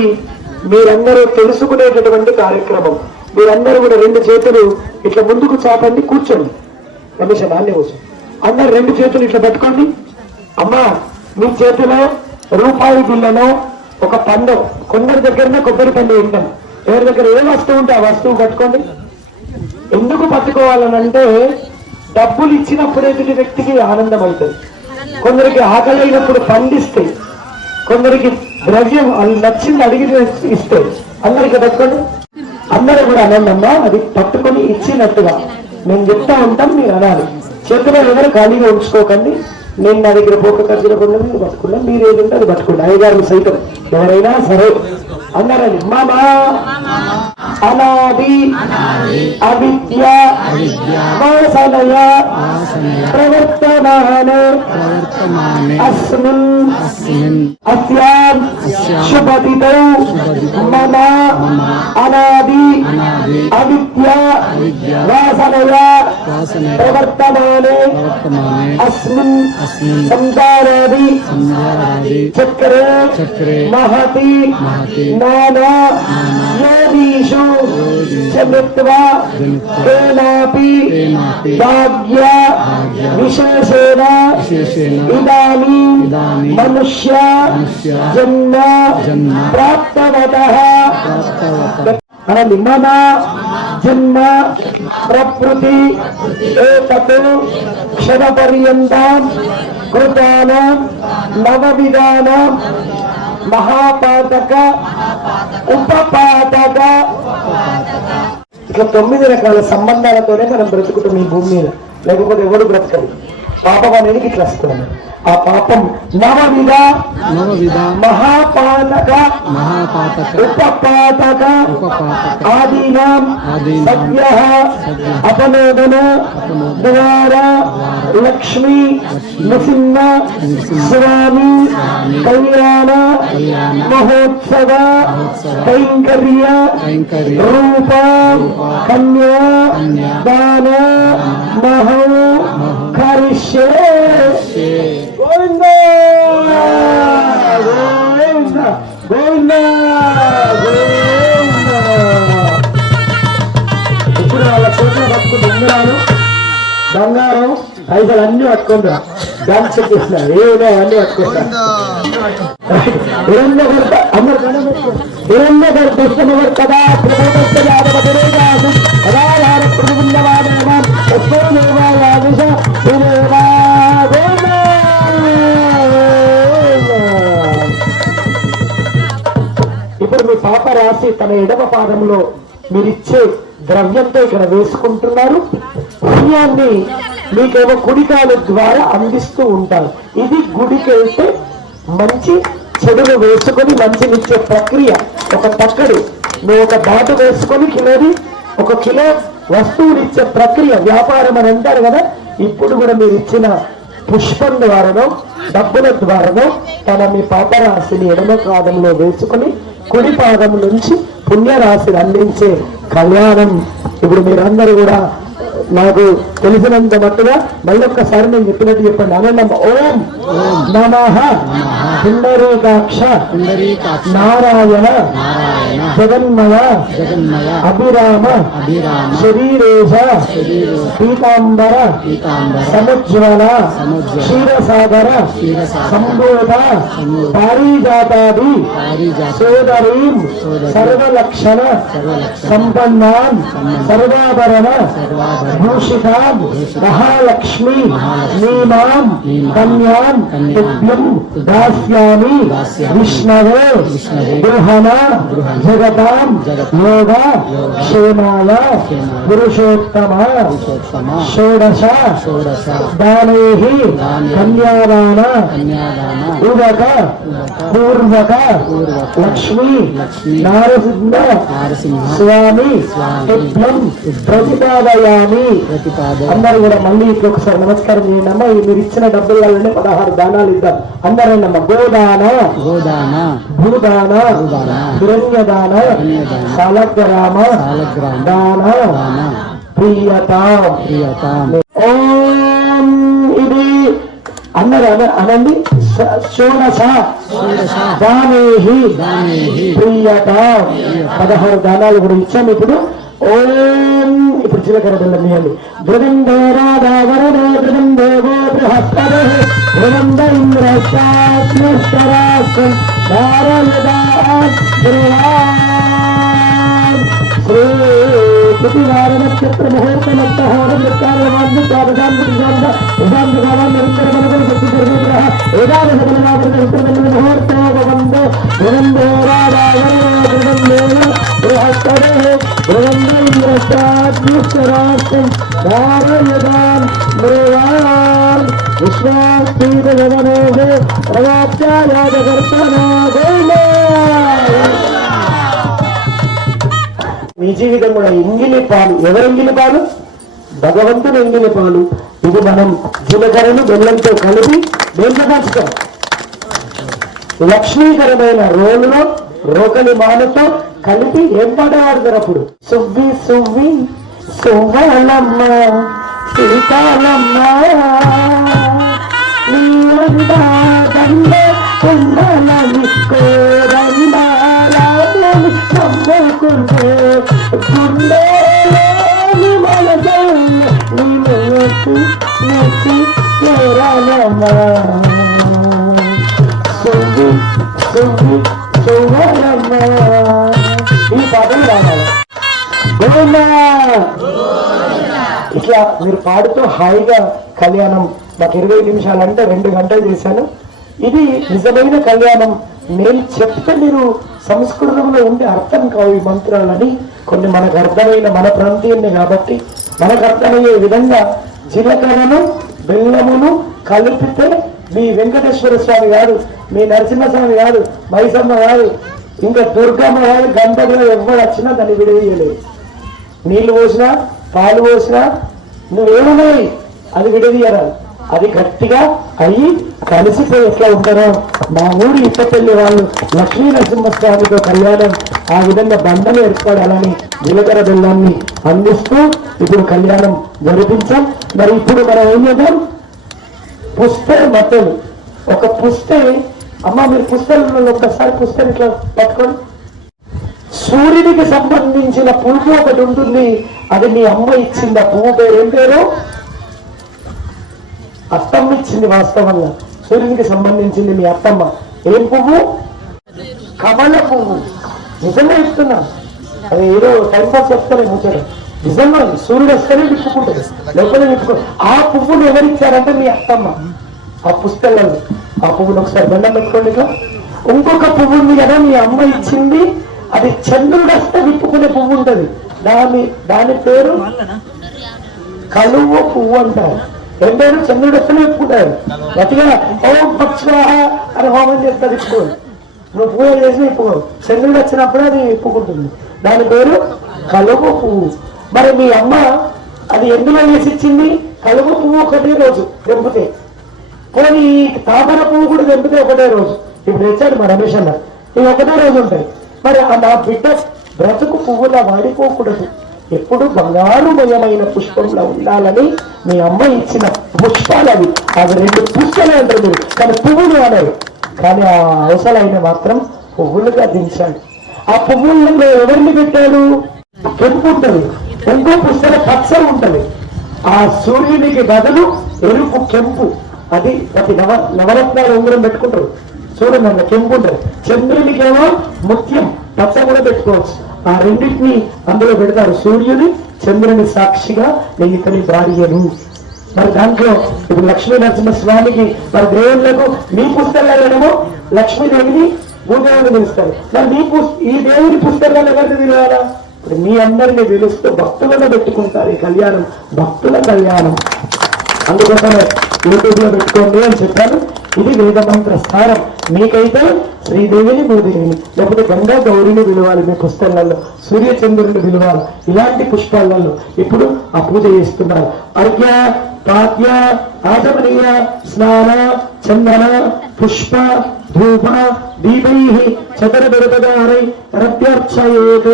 మీరందరూ తెలుసుకునేటటువంటి కార్యక్రమం. మీరందరూ కూడా 2 చేతులు ఇట్లా ముందుకు చాపండి, కూర్చోండి. రమేష్ నాన్నే కూర్చోండి. అందరు 2 చేతులు ఇట్లా పట్టుకోండి. అమ్మా మీ చేతిలో రూపాయి బిల్లలో ఒక పండు, కొందరి దగ్గరనే కొబ్బరి పండు ఉంటాం, ఎవరి దగ్గర ఏ వస్తువు ఉంటే ఆ వస్తువు పట్టుకోండి. ఎందుకు పట్టుకోవాలనంటే డబ్బులు ఇచ్చినప్పుడు ఎదుటి వ్యక్తికి ఆనందం అవుతుంది. కొందరికి ఆకలి అయినప్పుడు పండిస్తే, కొందరికి ద్రవ్యం నచ్చింది అడిగి ఇస్తే అందరికి పట్టుకోండి. అందరూ కూడా అనందమ్మా అది పట్టుకొని ఇచ్చినట్టుగా మేము చెప్తా ఉంటాం, మీరు అనాలి. చేతిలో ఎవరు ఖాళీగా ఉంచుకోకండి. నేను నా దగ్గర పోక ఖర్చులు మీరు పట్టుకున్నా, మీరు ఏదంటే అది పట్టుకోండి. అయ్యగారు సైతం ఎవరైనా సరే అందరని మమ అనాది అవిద్య వాసనయ ప్రవర్తమానే అస్మిన్ అస్యాం శుభదితో మమ అనాది అవిద్య వాసనయ ప్రవర్తమానే అస్మిన్ సంసారాది చక్రే మహతి నానా యోనీషు జనిత్వా కేనాపి భాగ్య విశేషేణ ఇదానీ మనుష్య జన్మ ప్రాప్తవతః అనండి మమ జన్మ ప్రకృతి ఏతత్ క్షణపర్యంతం కృతానాం నవవిధానాం మహాపాతక ఉపపాతక ఇట్లా 9 రకాల సంబంధాలతోనే మనం బ్రతుకుతాం ఈ భూమి మీద, లేకపోతే ఎవడు బ్రతకదు. పాపం అనేది ఇట్లా వస్తుంది. ఆ పాపం నవవిధ మహాపాతక ఉపపాతక ఆదీనాం సద్యః అపనోదన ద్వారా లక్ష్మీ నృసింహ స్వామి కళ్యాణ మహోత్సవ కైంకర్య రూప కన్యా దాన మహో కరిష్యే. గోవింద గోవింద గోవింద గోవింద. ఇప్పుడు వాళ్ళ చేతిలో పట్టుకుంటే ఉంగరాలు బంగారం పైసలు అన్ని పట్టుకుంటా డాన్స్ చెప్పేస్తున్నారు. ఏదో అన్ని పట్టుకుంటా కదా ఇప్పుడు మీ పాప రాసి తన ఎడమ పాదంలో మీరిచ్చే ద్రవ్యంతో ఇక్కడ వేసుకుంటున్నారు. పుణ్యాన్ని మీకేమో కుడికాల ద్వారా అందిస్తూ ఉంటారు. ఇది గుడికి వెళ్తే మంచి చెడును వేసుకొని మంచినిచ్చే ప్రక్రియ. ఒక తక్కడు నువ్వు ఒక బాటు వేసుకొని కిలోది 1 కిలో వస్తువులు ఇచ్చే ప్రక్రియ వ్యాపారం అని అంటారు కదా. ఇప్పుడు కూడా మీరు ఇచ్చిన పుష్పం ద్వారానో డబ్బుల ద్వారానో తన మీ పాపరాశిని ఎడమ పాదంలో వేసుకుని కుడి పాదం నుంచి పుణ్యరాశిని అందించే కళ్యాణం ఇప్పుడు మీరందరూ కూడా నాకు తెలిసినంత మట్టుగా మళ్ళొక్కసారి నేను చెప్పినట్టు చెప్పండి. అనందమ్మ ఓం నమః పుండరీకాక్ష నారాయణ జగన్మయ అభిరామ శరీరేశ పీతాంబర సముజ్వల క్షీరసాగర సంబోధ పారిజాతాది సోదరీం సర్వలక్షణ సంపన్నాం సర్వాభరణ భూషితాం మహాలక్ష్మి నీమాం కన్యాం తుభ్యం దాస్యామి విష్ణవే గృహణ జగతాం యోగ క్షేమాయ పురుషోత్తమ షోడశ దానైః కన్యాదాన ఉదక పూర్వక లక్ష్మీ నారసింహ స్వామి తుభ్యం ప్రతిపాదయామి. అందరూ కూడా మళ్ళీ ఒకసారి నమస్కారం చేయండమ్మా. మీరు ఇచ్చిన డబ్బులలోనే 16 దానాలు ఇద్దాం. అందరేనమ్మా. గోదాన భూదాన హిరణ్యదాన సాలగ్రామ దాన ప్రియతాం. ఓం ఇది అందరూ అనండి. షోడశ దానేః ప్రియతాం. 16 దానాలు కూడా ఇచ్చాం. ఇప్పుడు ఓం ఇప్పుడు జీలకర్ర బెల్లం వేయాలి. బృందో రాధావరణే బృందేవో బృహస్పతి బృంద ఇంద్రస్తాస్మస్తరాస్తం శ్రీ ప్రతివార నక్షత్ర మీ జీవితం కూడా ఎంగిలి పాలు. ఎవరు ఎంగిలి పాలు? భగవంతుడు ఎంగిలి పాలు. ఇది మనం జీలకర్రను బెల్లంతో కలిపి దేంట్లో పంచుతాం? లక్ష్మీకరమైన రోలులో రోకలి మాలతో కలిపి ఏం పాట పాడతారు అప్పుడు? సువ్వి సువ్వి సువ్వాలమ్మ సీతాలమ్మ నీ అందాదండే కుండలని కోరండాలని నమ్ముకుంటే గుండెలోని మనసు నీ మెచ్చి మెచ్చి చేరాలమ్మ. సువ్వి సువ్వి సువ్వాలమ్మ. ఈ పాటలు రావాలి. గోవిందా ఇట్లా మీరు పాడుతూ హాయిగా కళ్యాణం. నాకు 20 నిమిషాలంటే 2 గంటలు చేశాను. ఇది నిజమైన కళ్యాణం. నేను చెప్తే మీరు సంస్కృతంలో ఉండే అర్థం కావు ఈ మంత్రాలని. కొన్ని మనకు అర్థమైన మన ప్రాంతీయుని కాబట్టి మనకు అర్థమయ్యే విధంగా జీలకర్రను బెల్లమును కలిపితే మీ వెంకటేశ్వర స్వామి కాదు, మీ నరసింహస్వామి కాదు, మైసమ్మ కాదు, ఇంకా దుర్గమ్మ కాదు, గణపతిలో ఎవరు వచ్చినా దాన్ని విడదీయలేదు. నీళ్లు పోసినా పాలు పోసినా నువ్వేమున్నాయి అది విడదీయరాదు. అది గట్టిగా అయ్యి కలిసిపోయి ఎట్లా ఉంటారో మా ఊరి ఇప్పపల్లి వాళ్ళు లక్ష్మీ నరసింహస్వామితో కళ్యాణం ఆ విధంగా బంధం ఏర్పడాలని జీలకర్ర బెల్లాన్ని అందిస్తూ ఇప్పుడు కళ్యాణం జరిపించాం. మరి ఇప్పుడు మనం ఏం చేద్దాం? పుస్తే మట్టలు. ఒక పుస్తే అమ్మ మీరు పుస్తకంలో ఒక్కసారి పుస్తకం ఇట్లా పట్టుకోండి. సూర్యుడికి సంబంధించిన పువ్వు ఒకటి ఉంటుంది. అది మీ అమ్మ ఇచ్చింది. ఆ పువ్వు పేరు ఏం పేరు? అత్తమ్మ ఇచ్చింది. వాస్తవంగా సూర్యునికి సంబంధించింది మీ అత్తమ్మ. ఏం పువ్వు? కమల పువ్వు. నిజంగా ఇస్తున్నా, అది ఏదో టైం పాస్ చెప్తానే ముచ్చాడు. నిజంగా సూర్యుడు వస్తేనే విప్పుకుంటుంది, లేకపోతే విప్పుకో. ఆ పువ్వును ఎవరిచ్చారంటే మీ అత్తమ్మ. ఆ పుస్తకాలు ఆ పువ్వును ఒకసారి దండం పెట్టుకోండి. ఇంకొక పువ్వు ఉంది కదా మీ అమ్మ ఇచ్చింది. అది చంద్రుడు వస్తే విప్పుకునే పువ్వు ఉంటుంది. దాని పేరు కలువ పువ్వు అంటారు. ఏం పేరు? చంద్రుడు వస్తేనే విప్పుకుంటారు. గట్టిగా ఓం పక్షువా అని హోమం చేస్తారు. ఇప్పుడు నువ్వు పూజ చేసి విప్పుకో. చంద్రుడు వచ్చినప్పుడు అది విప్పుకుంటుంది. దాని పేరు కలువ పువ్వు. మరి మీ అమ్మ అది ఎందులో వేసి ఇచ్చింది? కలువ పువ్వు ఒకటే రోజు తెంపితే, పోనీ తామర పువ్వు కూడా తెంపితే ఒకటే రోజు. ఇప్పుడు తెచ్చాడు మా రమేష్ అన్న, ఇవి ఒకటే రోజు ఉంటాయి. మరి నా బిడ్డ బ్రతుకు పువ్వులా వాడిపోకూడదు, ఎప్పుడు బంగారుమయమైన పుష్పంలో ఉండాలని మీ అమ్మ ఇచ్చిన పుష్పాలు అవి. అవి 2 పుష్పాలే అంటారు మీరు, కానీ పువ్వులు అనేవి. కానీ ఆ అవసరాలైన మాత్రం పువ్వులుగా దించాడు. ఆ పువ్వుల్లో ఎవరిని పెట్టాడు? కెంపు ఉంటుంది, ఇంకో పుస్తకం పచ్చ ఉంటుంది. ఆ సూర్యునికి బదులు ఎరుపు కెంపు. అది ప్రతి నవరత్నాలు ఉంగరం పెట్టుకుంటారు. చూడండి అన్న కెంపు ఉంటుంది. చంద్రునికేమో ముత్యం పచ్చ కూడా పెట్టుకోవచ్చు. ఆ రెండింటిని అందులో పెడతారు. సూర్యుని చంద్రుని సాక్షిగా నేను ఇతని భార్యను. మరి దాంట్లో ఇప్పుడు లక్ష్మీ నరసింహ స్వామికి మరి దేవుళ్లకు మీ పుస్తకాలనేమో లక్ష్మీదేవిని భూదేవిని పిలుస్తారు. మరి ఈ దేవుని పుస్తకాలు ఎవరిని పిలవాలా? ఇప్పుడు మీ అందరినీ పిలుస్తూ భక్తులను పెట్టుకుంటారు. ఈ కళ్యాణం భక్తుల కళ్యాణం. అందుకోసమే యూట్యూబ్ లో పెట్టుకోండి అని చెప్పాను. ఇది వేదమంత్ర స్థానం. మీకైతే శ్రీదేవిని భూదేవిని లేకపోతే గంగా గౌరిని పిలవాలి. మీ పుస్తకాలలో సూర్యచంద్రుని పిలవాలి. ఇలాంటి పుష్పాలలో ఇప్పుడు ఆ పూజ చేస్తున్నారు. అర్ఘ్య పాద్య ఆచమనీయ స్నాన చందన పుష్ప ధూప దీపై చతరబిరపదారై రభ్యర్చయేత్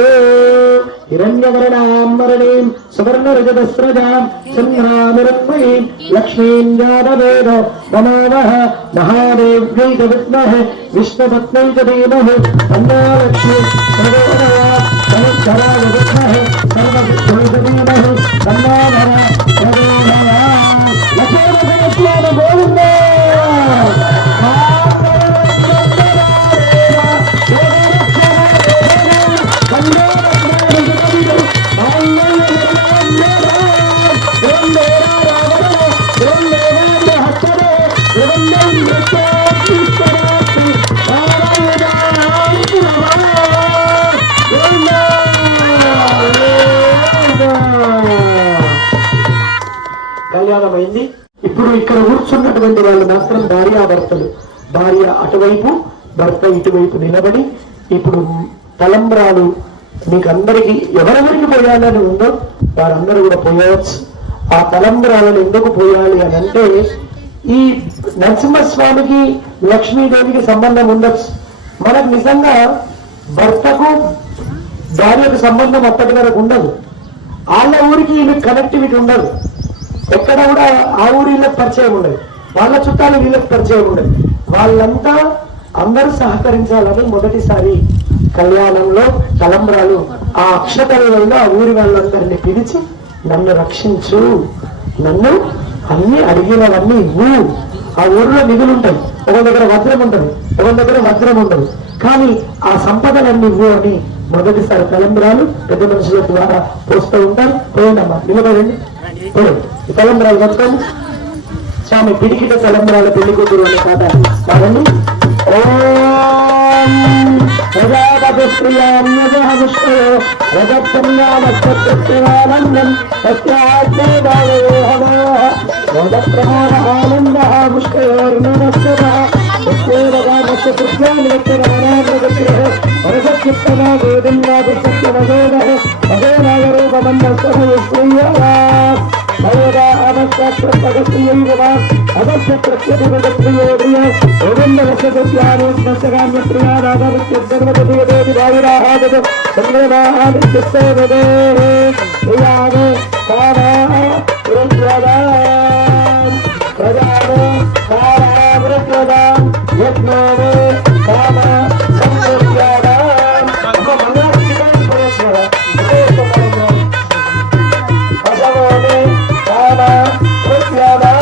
హిరణ్యవర్ణాంబరణీం సువర్ణరజతస్రజాం చంద్రామిరత్మయీం లక్ష్మీం జాతవేద నమావః మహాదేవ్యై చ విద్మహే విష్ణుపత్న్యై చ ధీమహి తన్నో లక్ష్మీ ప్రచోదయాత్ సముద్ధరాయ విద్మహే సర్వసిద్ధ్యై చ ధీమహి తన్నో నరః ప్రచోదయాత్. లక్ష్మీ గోవిందా కళ్యాణమైంది. ఇప్పుడు ఇక్కడ కూర్చున్నటువంటి వాళ్ళు మాత్రం భార్యాభర్తలు. భార్య అటువైపు, భర్త ఇటువైపు నిలబడి ఇప్పుడు తలంబ్రాలు మీకు అందరికీ ఎవరెవరికి పోయాలని ఉందో వారందరూ కూడా పోయవచ్చు. ఆ తలంబ్రాలను ఎందుకు పోయాలి అని అంటే, ఈ నరసింహస్వామికి లక్ష్మీదేవికి సంబంధం ఉండొచ్చు. మనకు నిజంగా భర్తకు భార్యకు సంబంధం అప్పటి వరకు ఉండదు. వాళ్ళ ఊరికి వీళ్ళకి కనెక్టివిటీ ఉండదు. ఎక్కడ కూడా ఆ ఊరి వీళ్ళకి పరిచయం ఉండదు, వాళ్ళ చుట్టాలు వీళ్ళకి పరిచయం ఉండదు. వాళ్ళంతా అందరూ సహకరించాలని మొదటిసారి కళ్యాణంలో తలంబ్రాలు ఆ అక్షతలలో ఆ ఊరి వాళ్ళందరినీ పిలిచి, నన్ను రక్షించు, నన్ను అన్ని అడిగినవన్నీ ఇవ్వు. ఆ ఊరిలో నిధులు ఉంటాయి, ఒక దగ్గర వజ్రం ఉంటుంది, ఒక దగ్గర వజ్రం ఉండదు, కానీ ఆ సంపదలన్నీ ఇవ్వు అని మొదటిసారి తలంబ్రాలు పెద్ద మనుషుల ద్వారా పోస్తూ ఉంటారు. పోయిందమ్మా, నిలబడండి. ఈ తలంబ్రాలు మొత్తం స్వామి పిడికిట తలంబ్రాల పెళ్లి కూతురు అనే పాట కాదండి. ఓం ప్రజాపతిప్రియాన్యజహముష్కో రజత్సంయామత్సత్సత్సవానందం తస్యాజ్ఞేదావోహమోహ మోదప్రమోదానందః ముష్కయోర్నమస్తమః తస్యేవగామస్య కృత్యానివచ్చరమనామగతిః వరసత్యుత్తమా గోవిందాదుసత్యమగోదః భగవనాగరూపమన్నస్తః యశ్రీయవా భగవదా అవస్థాత్రపదస్త్రియైవా అవస్థ ప్రత్యభిమదప్రియోడ్రియ గోవిందవశగత్యానోత్నసగాన్యప్రియారాధవత్యర్వదేవి భావిరాహాదవ సంగ్రమాహాదిత్యస్తేవదే ప్రియామే కామా వృత్యదాం ప్రజామే కామా వృత్యదాం యజ్ఞోమే కామా సంవృత్యదాం పశవోమే కామా వృత్యదాం.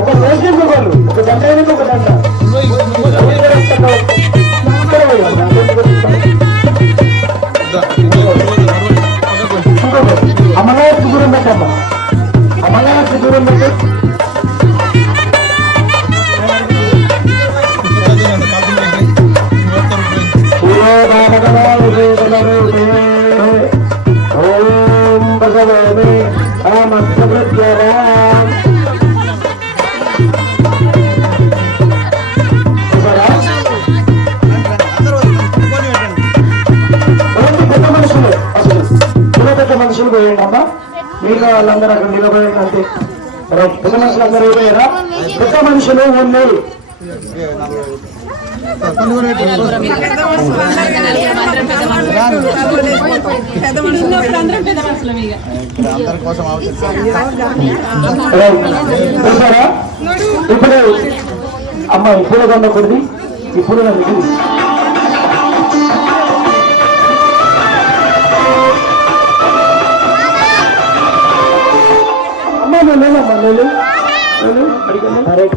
ఒక రోజు ఒక దండ ఒక దండ అమలాసి దూరం పెట్టమ్మా, అమలాసి దూరం పెట్టు. ఓం భగవతే ఆమస్త్రప్రత్యరాం. పెద్ద మనుషులు అసలు పెద్ద మనుషులు పోయండి అమ్మా, మిగతా వాళ్ళందరూ అక్కడ నిలబడండి అంతే. పెద్ద మనుషులు అందరూ పోయారా? పెద్ద మనుషులు ఉన్నాయి. ఇప్పుడు అమ్మ ఇప్పుడు కొన్నది ఇప్పుడు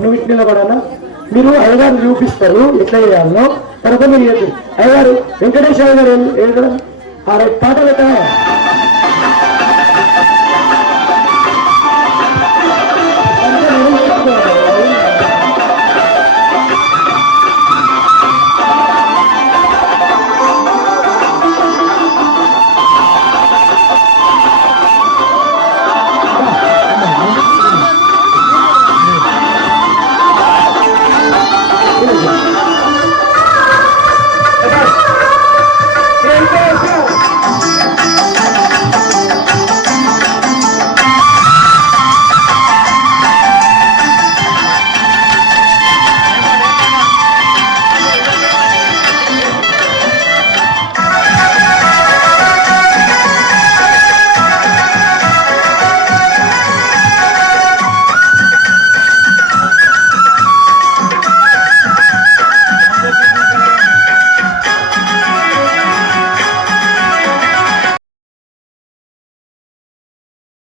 నువ్వు నిలబడాలా? మీరు అయ్యగారు చూపిస్తారు ఎట్లా చేయాలనో, తర్వాత మీరు అయ్యగారు వెంకటేశ్వర గారు పాట పెట్టా